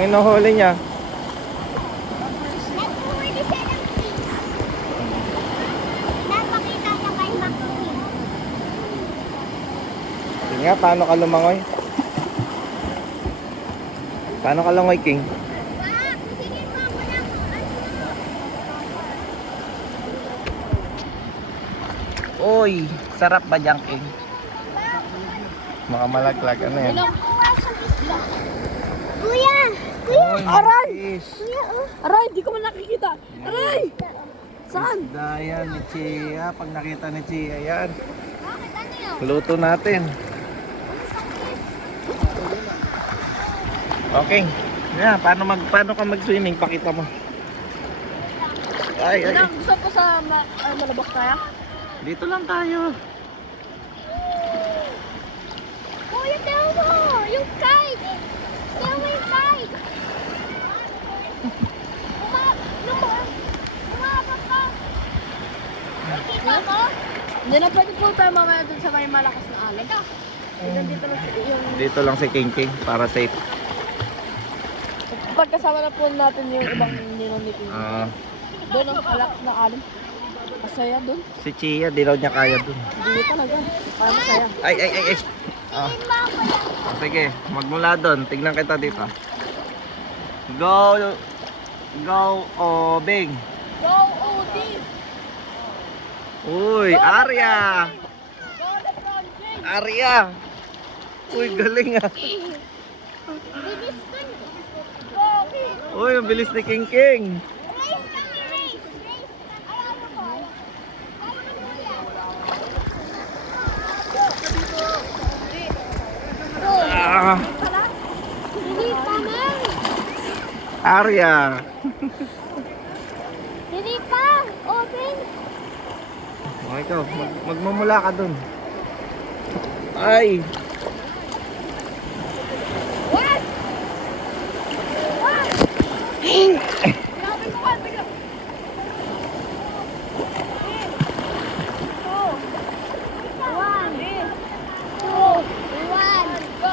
Anong inuhuli niya? Nagpuhuli siya ng king. Napakita niya kay McQueen. Sige nga, paano ka lumangoy? Paano ka lumangoy, King? Tingin mo ako ng Uy, sarap ba dyan, King? Makamalaglag, ano yan? Kuya! Kuya! Uy, Aray! fish. Kuya, oh. Aray, di ko man nakikita. Aray! Saan? Isda yan ni Chia. Pag nakita ni Chia yan, Bakit ano yun? luto natin. Okay. Yeah, paano ka mag-swimming? Pakita mo. Ay. Gusto ko sa malabak kaya? Dito lang tayo. Kuya, tell mo! Yung kite! Tell mo yung kite! Umabot ka! Nakita mo? Hindi na pwede po tayo mamaya dun sa may malakas na alon. Dito lang yung... Dito lang si King King para safe. Pagkasama na po natin yung ibang ninonitin. Doon ang malakas na alon. Masaya doon. Si Chia, di daw niya kaya dun. Hindi talaga. Kaya masaya. Ay. Ah, Tingin mo ako lang. sige, magmula doon. Tignan kita dito. Go, Obing. Go, Odin! Uy, Arya. Go, Lebron James! Arya. Uy, galing ah. Bilis ko niyo. Go, King! Uy, ang bilis ni King King. Race kami, race! Race! Ayaw ko. Ah, Hindi pa man! Arya. Hindi pa! Open! Okay ikaw, magmumula ka dun. Ay. What? What? Grabe mo ka! Tignan! One. Two. One. Go!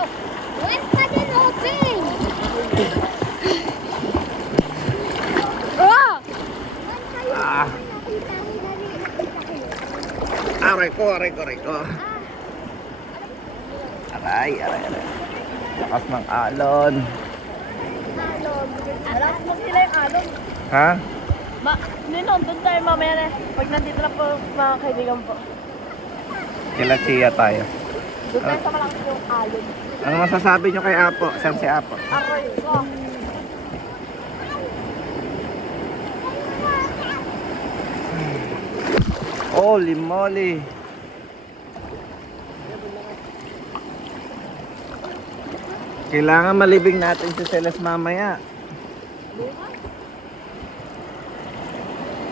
One pa din open! Ah! One pa yun. Ah. Nakita ko, nakita ko. Aray ko. Aray. Lakas ng alon. Malakas mo sila yung alon. Ha? Ninon, doon tayo mamaya na. Pag nandito na po mga kaibigan po. Kila Chia tayo. Doon tayo sa malakas yung alon. Ano masasabi nyo kay Apo? Saan si Apo? Aray ko. Holy moly. Kailangan malibing natin si Celeste mamaya.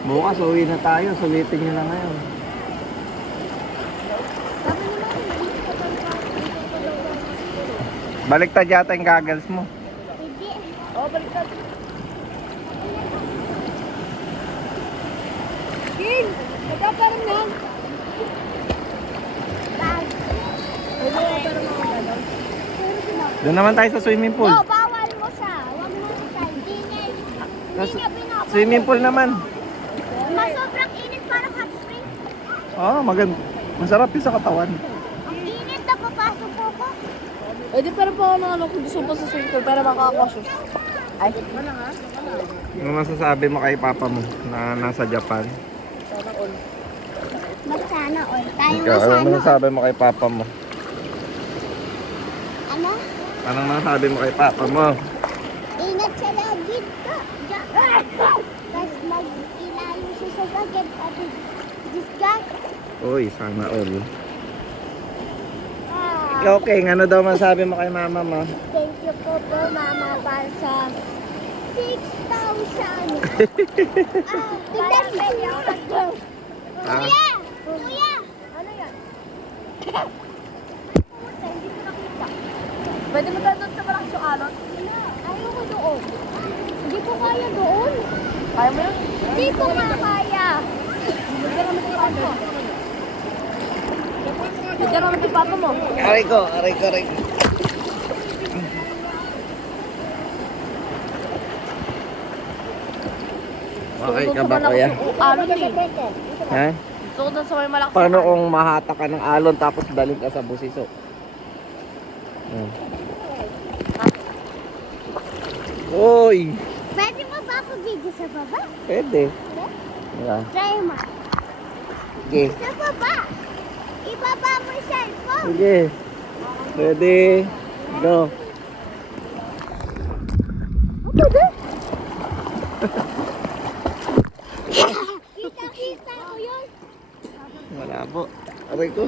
Bukas uwi na tayo. Sulitin nyo na ngayon. Baliktad yata yung goggles mo. Hindi. Oh, baliktad. King! Nagkakaroon yan. Bag. Pwede mo pero mga ganon. Doon naman tayo sa swimming pool. No, bawal mo siya. Huwag mo siya. Hindi niya pinapalala. Swimming pool naman. Sobrang init, parang hot spring. Oh, maganda. Masarap yung sa katawan. Ang init na papasok po ko. Pwede pero po ako ng ano kung gusto po sa swimming pool para makakakwasyos. Ay. Ano masasabi mo kay Papa mo na nasa Japan? Magsana all. Tayo Ikaw, ano masana. masasabi mo kay Papa mo? Ano? Anong masasabi mo kay Papa mo? Ingat sa lagid ka. Tapos mag-ilalim siya sa lagid. At disgust. Uy, sana all. Ah, Okay, ano daw masasabi mo kay Mama mo? thank you po mama para sa 6,000. Tignan mo. Ah, Kuya! Kuya! Ano yan? Puta, hindi ko nakita. Pwede mo tayo doon sa malakas yung alon? Ayoko doon. Hindi ko kaya doon. Kaya mo yun? Hindi ko nga kaya. Bigyan naman yung papa mo. Bigyan naman yung papa mo. aray ko. Okay ka ba, kuya? Alon eh. Ha? Gusto ko dun sa may malakas. Paano kung mahatak ka ng alon tapos daling ka sa busiso? Uy! Pwede mo ba ako video sa baba? Pwede. Yeah. Try mo. Sige. Sa baba. Ibaba mo yung cellphone. Sige. Ready? Go. Kita-kita ko yun. Malabo. Aray ko.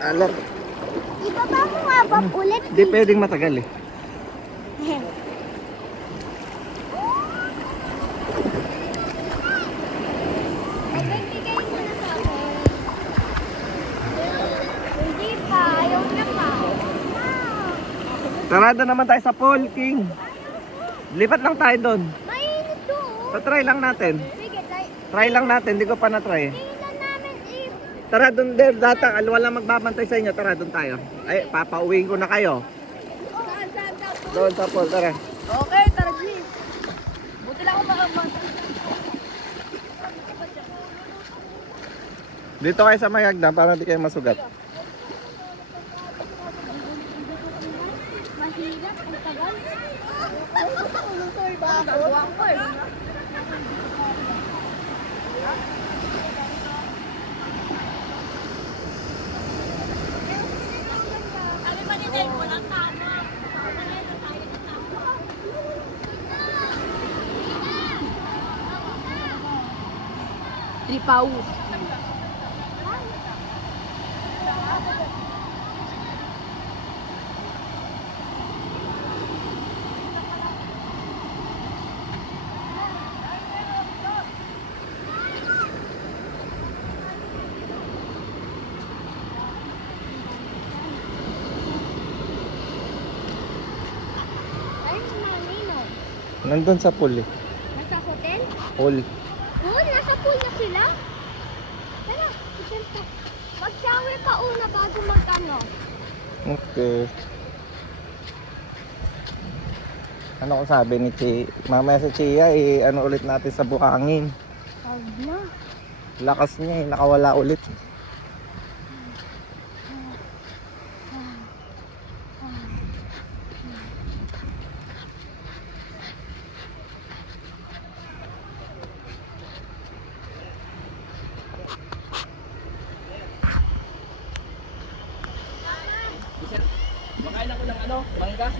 Alam. Ibaba mo nga ba ulit? Hindi pwedeng matagal eh. Nagbibigay mo na sa akin. Hindi pa. Ayaw na pa. Tara doon naman tayo sa pool, King. Lipat lang tayo doon. Mainit doon. Try lang natin. Sige, Try lang natin. Hindi ko pa na-try. tingnan namin if Tara doon there. Data. Walang magbabantay sa inyo. Tara doon tayo. Ay, papauwiin ko na kayo. saan daw po. Doon sa pool. Tara. Okay, tara G. Buti lang ako makamata. Dito kayo sa may hagdan para hindi kayo masugat. Mahirap. Ang tagal. Nagawa ko eh. Tripaw. Ay, manino. Nandun sa pool eh. Nasa hotel? Pool. Nasa pool na sila? Tara, ipunta. Mag-shower pa una bago mag-ano. Okay. Ano ko sabi ni Chi? Mamaya si Chia ano ulit natin sa buhangin. Huwag na. Lakas niya nakawala ulit. Makain ako ng ano, mangga.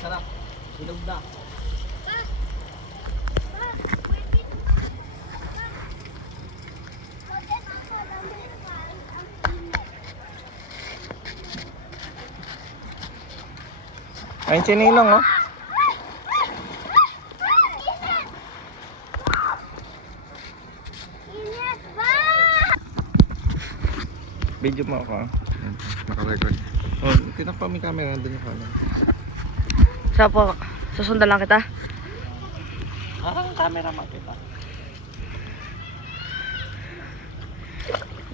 Sarap. Hinog na. Ayun si Ninong oh. Ingat ba? Video mo ako ah. Naka-record. Oh, tinakpa mo yung camera, nandun yung camera. Siya po, susundan lang kita. Ang camera makita.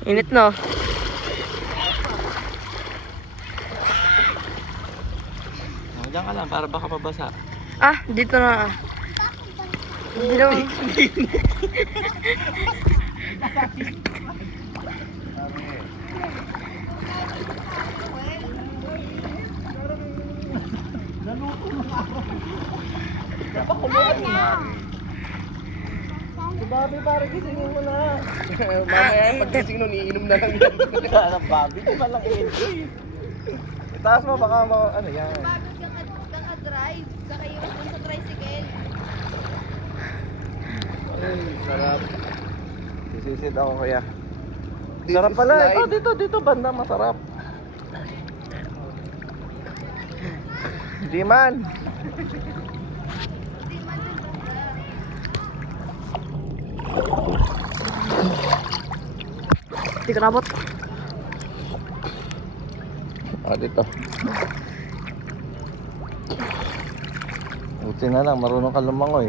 Init no. Oh, diyan ka lang para baka mabasa. Ah, dito na. Hindi naman. Si Bobby, para gisingin mo na. Mamaya pag gising nun, iinom na lang yan. Ang Bobby, di ba lang enjoy? Itaas mo, baka ano yan. Pagod kang drive kakaiwas dun sa tricycle. Ay, sarap. Sisisid ako kuya. Sarap pala. Ito, dito, banda, masarap. Di man. Hindi ka nabot. Dito. Buti na lang, marunong ka lumangoy.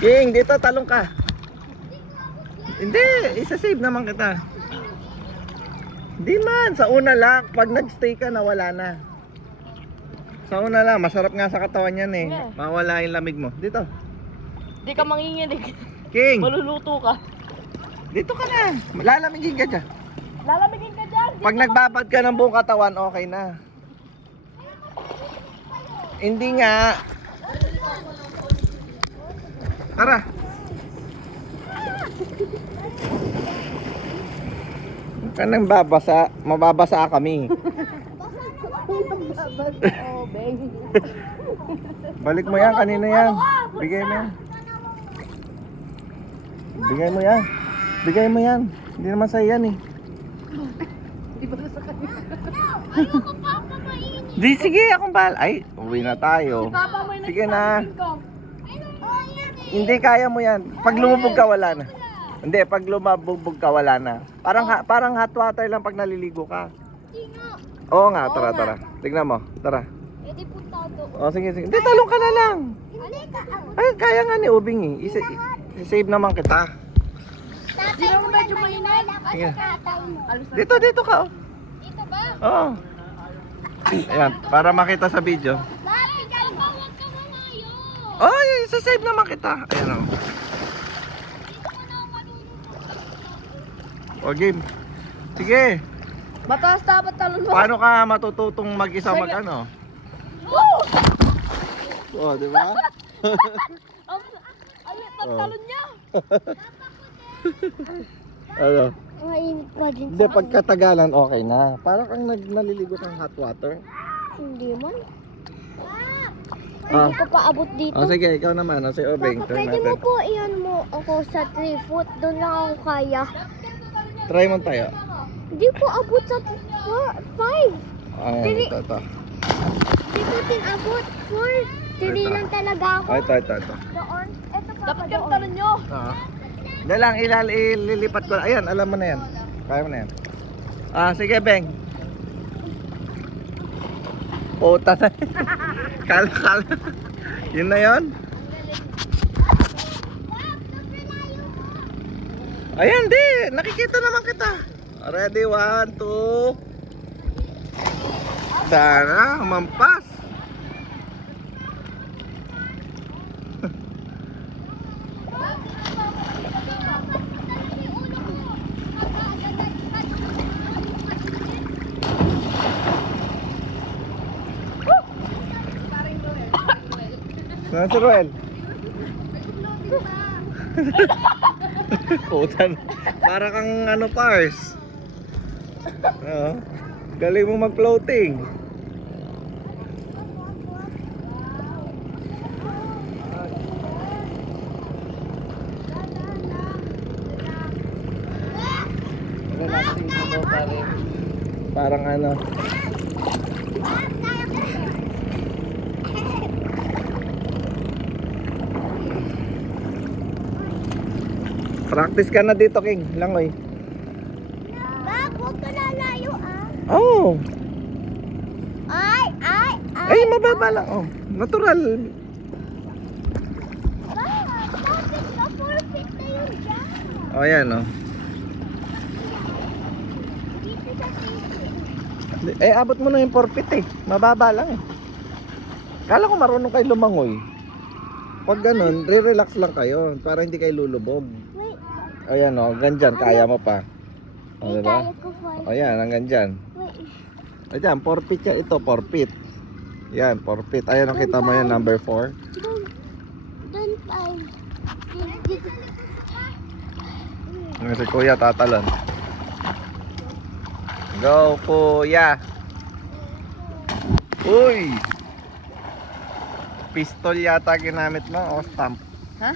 King, dito, talong ka. Hindi, isa-save naman kita. Hindi man, sa una lang. Pag nag-stay ka, nawala na. Sa una lang, masarap nga sa katawan yan eh. Yeah. Mawala yung lamig mo. Dito. Di ka manginginig. King, Maluluto ka. dito ka na. Lalamigin ka dyan. Lalamigin ka dyan. Pag nagbabad ka ng buong katawan, okay na. Hindi nga. Tara. Huwag ka nang babasa. Mababasa kami. Oh, bang. Balik mo yan, kanina yan. Bigay mo yan. Bigay mo yan. Bigay mo yan. Hindi naman sa'yo yan eh. Ayoko pa pamainin. Di, sige, akong bahal. Ay, uwi na tayo. Papa mo yung Sige na. Ayoko yan eh. Hindi, kaya mo yan. Pag lumubog ka, wala na. Hindi, pag lumabog ka, wala na. Parang hot water lang pag naliligo ka. Hindi nga. Oo nga, tara, tara. Tignan mo, tara. Eh di puntado. O, sige, sige. Hindi, talong ka na lang. Halika, abot. Ay, kaya nga ni Ubing eh. I-save naman kita. Tatay mo medyo mainit. Sige. Tatay mo. Dito ka. Oh. Dito ba? Oo. Ayan, para makita sa video. Bakit ka ba? Huwag ka malayo. Oh, i-save naman kita. Ayan o. Dito mo na ako marunong. O, game. Sige. Mataas dapat talon mo. Paano ka matututong mag-isa mag-ano? Oh! Oh, di ba? Ang talon niya. Ano? Mainit pa din. Hindi, pagkatagalan okay na. Parang kang naliligo kang hot water. Hindi man. Ah. Hindi ko pa abot dito. O, sige, ikaw naman. O, si Obeng. Papa, Try pwede mo natin. po iyan mo ako sa 3 foot. Doon lang ako kaya. Try mo tayo. Hindi po abot sa 5. Ayan, ito. Hindi po din abot. 4. 3 Ito. lang talaga ako. Ay, ito. Doon. Ito pa Dapat pa yung doon. talon nyo. Oo. Hindi lang, ililipat ko. Ayan, alam mo na yan. Kaya mo na yan. Sige, Beng. Puta na. Kala. Yun na yun. Ayan, di. Nakikita naman kita. Ready, 1, 2. Sana, mampas. Saan si Roel? Putan. Para kang ano, Pars. Oo. Galing mo mag-floating. Relaxing mo pare. Parang ano. Practice ka na dito, King. Langoy. Bak, huwag ka lalayo Oh. Ay. Ay, mababa lang. Oh, natural. Bak, bakit ka 4 feet na yun dyan? Oh, yan, oh. Dito sa 3 feet. Abot mo na yung 4 feet eh. Mababa lang eh. Kala ko marunong kayo lumangoy. Pag ganun, re-relax lang kayo para hindi kayo lulubog. Wait. Ayan o, hanggang dyan, kaya mo pa. O, May diba? kaya ko 5. O yan, hanggang dyan. Wait. Ayan, 4 feet yan. Ito, 4 feet. Yan, 4 feet. Ayan, nakita mo yan, number 4. Doon 5. Dito. Yung si Kuya tatalon. Go, Kuya! Uy! Pistol yata ginamit mo o stamp? Ha?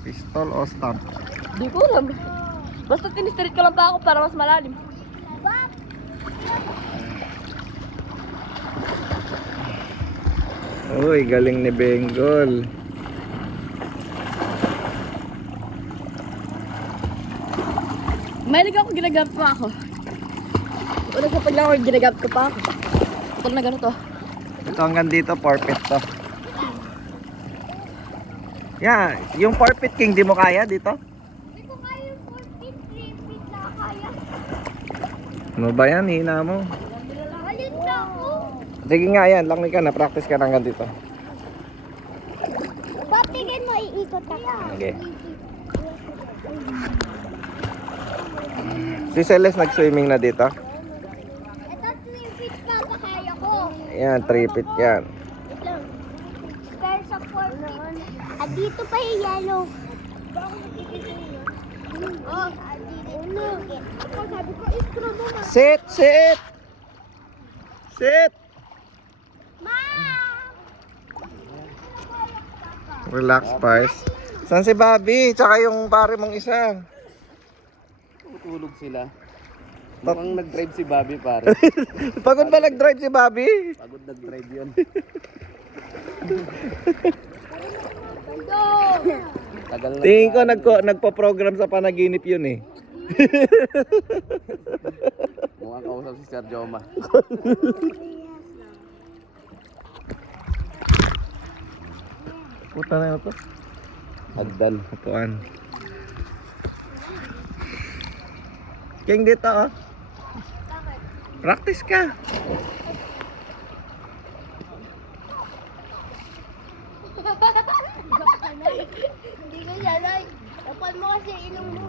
Pistol o stamp? Di ko alam. Basta tinistirit ko lang pa ako para mas malalim. Bak, Uy, galing ni Benggol. Mahilig ako, ginagamit pa ako. Una sa paglang ako, ginagamit ko pa ako. Ito na ganito. Ito hanggang dito, 4 feet to. Yeah, yung 4 feet, King, di mo kaya dito? hindi ko kaya yung 4 feet, 3 feet lang kaya. Ano ba yan? Hina mo. Halit na ako. Sige nga yan, lang ka na, practice ka na hanggang dito. Ba't tingin mo iikot ako? Okay. Si Celeste nag-swimming na dito. Ito 3 feet pa, kaya ko. Yan, 3 feet yan. Wait lang. Pero sa 4 feet. At dito pa yung yellow. Bakit nakikita niyo? Oh, dito. Ako sabi ko, istro mo ma. Sit! Sit! Sit! Ma! Relax, Pars. Saan si Bobby? Tsaka yung pare mong isa. Tutulog sila. Mukhang nag-drive si Bobby pare. Pagod ba nag-drive si Bobby? Pagod nag-drive yun. Tagal na. Tingin ko nagpo-program sa panaginip yun eh. Mukhang kausap si Sir Joma. Puta na ito. Hagdan. Upuan. King dito oh. Practice ka. Hindi ko sanay. Dapat mo kasi ilong mo.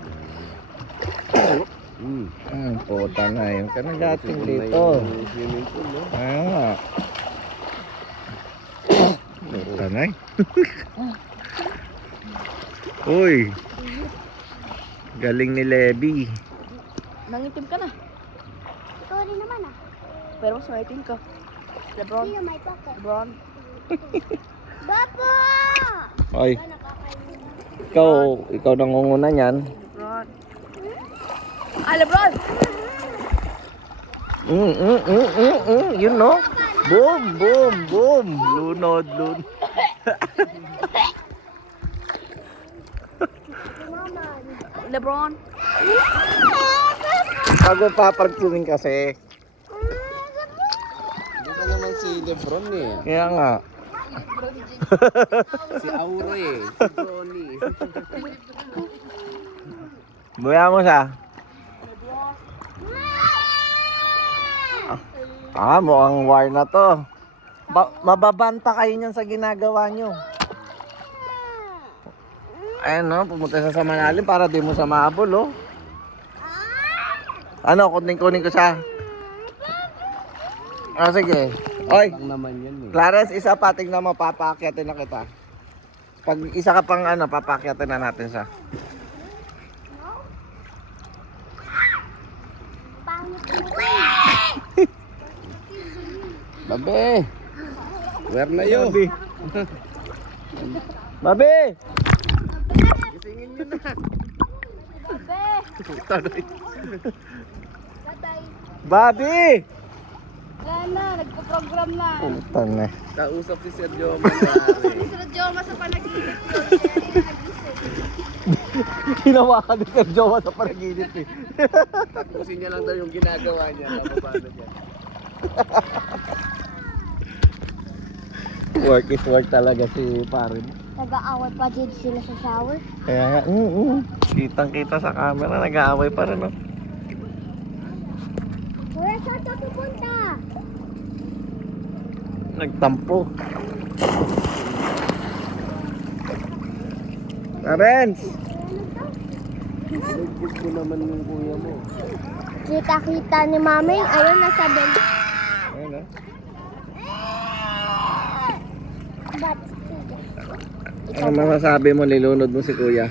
Puta na yun. Ka nag-ating Swimming dito. Swimming pool, no? Ah. Puta na Uy. Galing ni Levi. Nangitim ka na. Ikaw rin naman ah. Pero mas maitim ka. Lebron. Sino may pocket? Lebron. Bapa! Oy, Ba, nakakainin. ikaw nangunguna niyan. Lebron. Ah, Lebron! You know? Boom, boom, boom. Lunod. Lebron. Bago papartunin kasi. Hindi ka naman si Lebron eh. Kaya nga. Si Aure eh. Si Johnny. Buya mo siya. Mukhang war na to. Mababanta kayo niyan sa ginagawa nyo. Ayan no, pumunta siya sa malalim para di mo siya mahabol oh. Ano, kunin ko siya. Sige. Oy, Lang naman yan eh. Clarence, isa pa, tingnan mo, papakyatin na kita. Pag isa ka pang papakyatin na natin siya. Babe! Where na yun? Babe! Gisingin nyo na. Babe! Yan na, nagpo-program na. Puta na. Kausap si Sir Joma pare. Sunod Joma sa panaginip yun. Kaya rin nagising. Ginawa ka ni Sir Jowa sa panaginip eh. Tapusin niya lang daw yung ginagawa niya. Mababano niya. Work is work talaga si pare mo. Nag-aaway pa din sila sa shower. Kaya nga, kitang kita sa camera, nag-aaway pa rin oh. Wala saan ito pupunta? Nagtampo. Clarence! Pinagkit ko naman yung kuya mo. Kita-kita ni Mami. Ayun, nasa bed. Ayun oh. Ano masasabi mo, nilunod mo si kuya?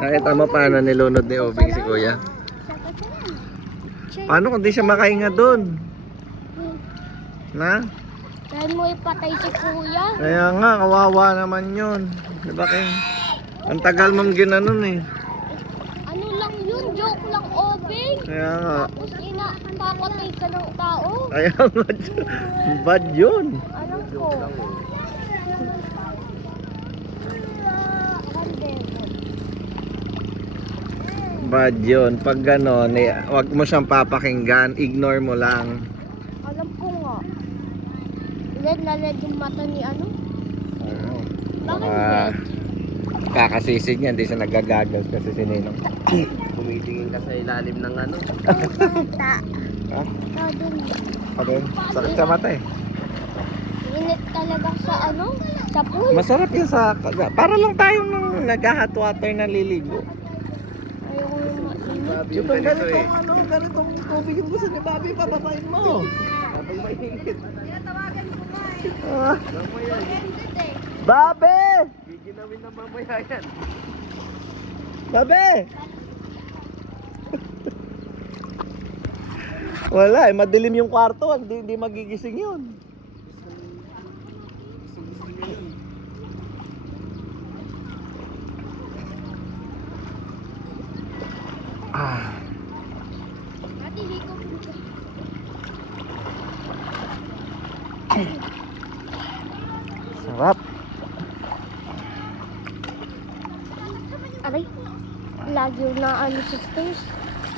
Nakita mo paano nilunod ni Obing si kuya? Paano kung di siya makahinga doon? Na? Dahil mo ipatay si Kuya. Kaya nga, kawawa naman yun. Diba King? Ang tagal mong ginanon eh. Ano lang yun? Joke lang, Obing. Kaya nga. Tapos papatay ka ng tao. Kaya nga, bad yun. Alam ko. Bad yun. Pag gano'n, wag mo siyang papakinggan. Ignore mo lang. Alam ko nga. Red na red yung mata ni ano? Bakit Baka red? kakasisig niya, hindi siya nagagagas kasi si Ninong. Tumitingin ka sa ilalim ng ano. Ang bata. Ha? Ah, dun. Okay. Sakit sa mata eh. Init talaga sa ano? Sa pool. Masarap yan sa... Para lang tayo nung nag-hot water na liligo. Ayoko yung mainit. Yung ganito eh. ganitong tubig yung gusto ni Bobby, papapain mo. Pag mainit. Mamaya, Bobby! giginawin na mamaya yan. Bobby! Wala eh, madilim yung kwarto, hindi magigising yun. Ah, Ate, hiko po siya. sarap. Aray, lagi yung naano sa stairs.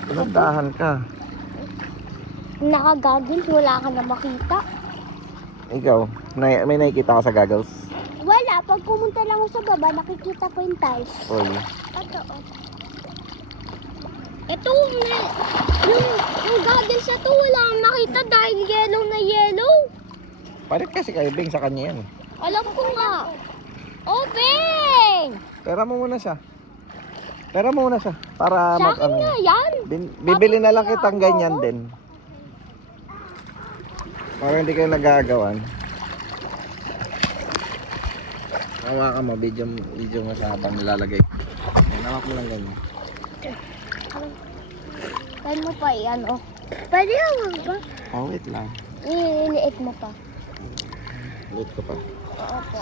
Pinagdahan ka. Nakagagil, wala ka na makita. Ikaw, may nakikita ka sa goggles? Wala, pag pumunta lang ako sa baba, nakikita ko yung tiles. Oy. Ito, oh. Ito, yung goggles na to, wala akong makita dahil yellow na yellow. Palit kasi kay Bing sa kanya yan. Alam ko nga. Open! Pera mo muna siya. Pera mo muna siya. Para Sa akin nga yan. Bibili na lang kitang ganyan din. Para hindi kayo nagagawan. Hawakan mo, video mo sa habang nilalagay. Hawak mo lang ganyan. Saan mo pa yan, oh? Pwede naman ba? Oh, wait lang. Iliit mo pa. Wait ko pa. Oo po.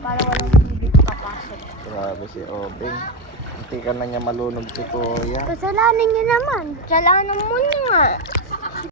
Para walang bibig papasok. Grabe si Obing. Hindi ka na niya malunod si Kuya. Kasalanan niya naman. Kasalanan mo nga.